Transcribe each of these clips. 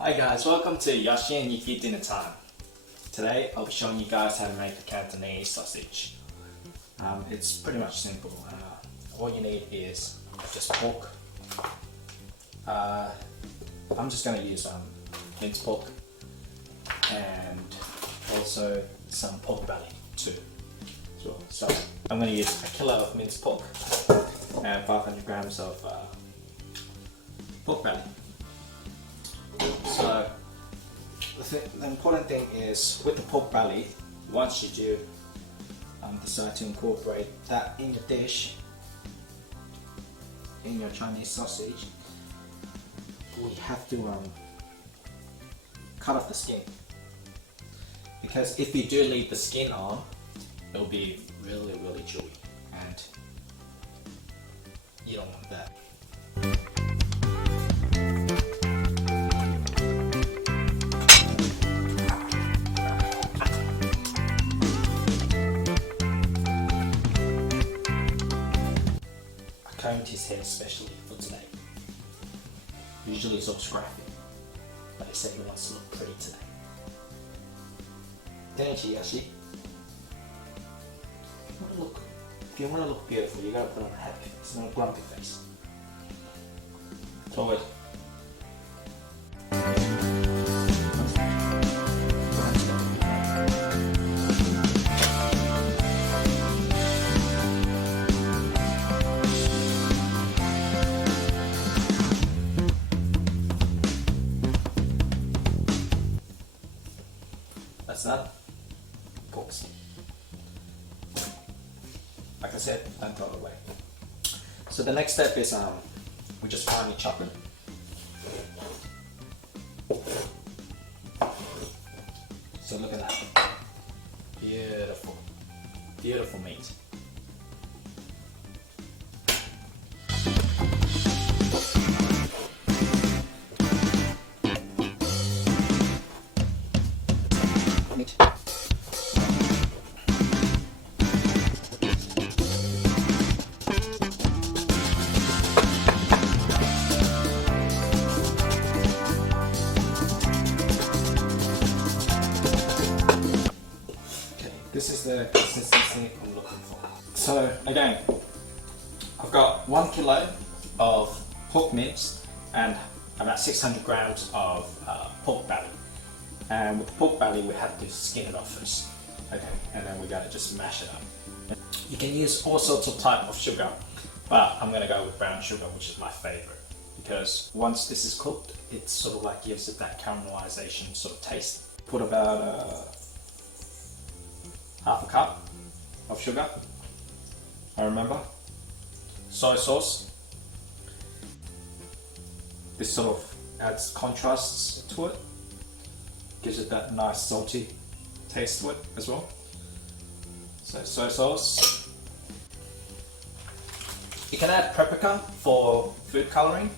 Hi guys, welcome to Yoshi and Yuki Dinner Time. Today I'll be showing you guys how to make a Cantonese sausage. It's pretty much simple. All you need is just pork. I'm just going to use minced pork and also some pork belly too. So I'm going to use a kilo of minced pork and 500 grams of pork belly. So the important thing is with the pork belly, once you do decide to incorporate that in the dish, in your Chinese sausage, we have to cut off the skin, because if you do leave the skin on, it'll be really chewy and you don't want that. I combed his hair especially for today. Usually it's all scrappy, but he said he wants to look pretty today. Thank you, Yoshi. If you want to look beautiful, you gotta put on a happy face, not a grumpy face. Forward. That's that. Pork skin. Like I said, don't throw it away. So the next step is we just finely chop it. So look at that. Beautiful. Beautiful meat. This is the consistency I'm looking for. So again, I've got 1 kilo of pork mince and about 600 grams of pork belly. And with the pork belly, we have to skin it off first. Okay, and then we gotta just mash it up. You can use all sorts of type of sugar, but I'm gonna go with brown sugar, which is my favorite, because once this is cooked, it sort of like gives it that caramelization sort of taste. Put about half a cup of sugar, I remember. Soy sauce. This sort of adds contrasts to it. Gives it that nice salty taste to it as well. So soy sauce. You can add paprika for food coloring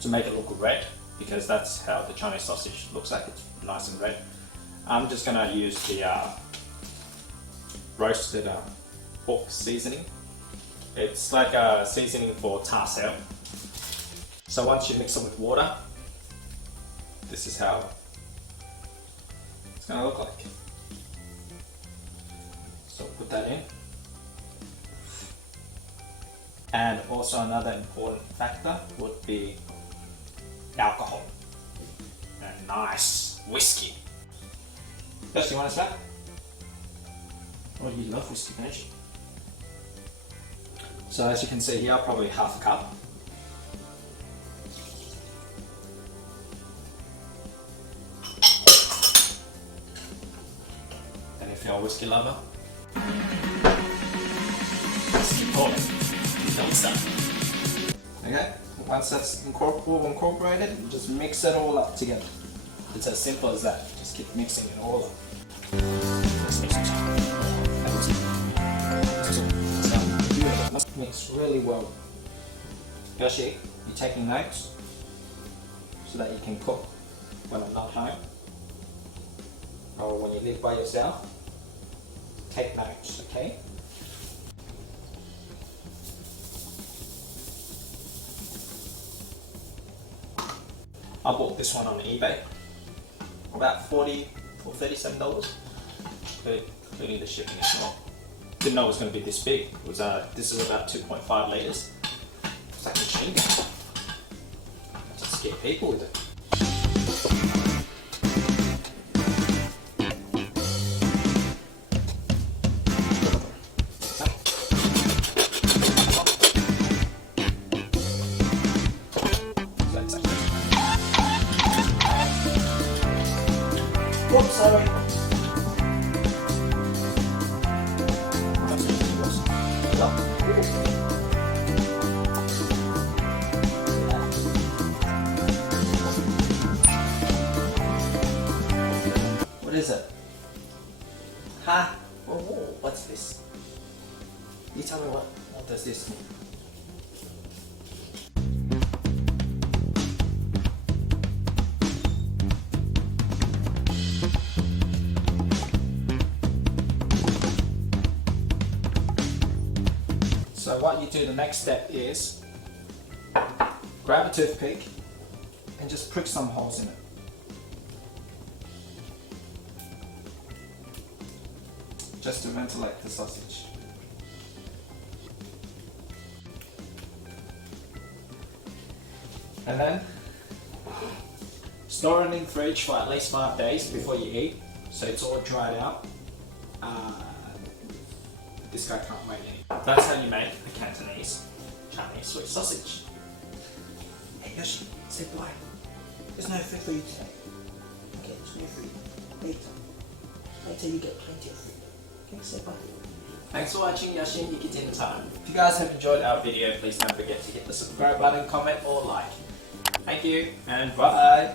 to make it look red, because that's how the Chinese sausage looks like. It's nice and red. I'm just gonna use the roasted pork seasoning. It's like a seasoning for tar sao. So once you mix it with water, this is how it's going to look like. So put that in. And also another important factor would be alcohol and nice whiskey. First, you want to smell? Oh, you love whiskey, don't you? So as you can see here, probably half a cup. And if you're a whiskey lover, don't stop. Okay, once that's incorporated, you just mix it all up together. It's as simple as that. Just keep mixing it all up. Mix really well. Yoshi, you're taking notes so that you can cook when I'm not home, or when you live by yourself. Take notes, okay? I bought this one on eBay. about $40 or $37, including the shipping as well. Didn't know it was going to be this big. It was this is about 2.5 liters. It's like a machine gun. Just scare people with it. Oops, sorry. What is it? Huh? Oh, what's this? You tell me what does this mean? So what you do, the next step is grab a toothpick and just prick some holes in it. Just to ventilate the sausage. And then store it in the fridge for at least 5 days before you eat, so it's all dried out. This guy can't wait any. That's how you make a Cantonese Chinese sweet sausage. Hey Yoshi, say bye. There's no food for you today. Okay, there's no food. Later. Later you get plenty of food. Okay, say bye. Thanks for watching Yoshi and Yuki Dinner Time. If you guys have enjoyed our video, please don't forget to hit the subscribe button, comment or like. Thank you and bye.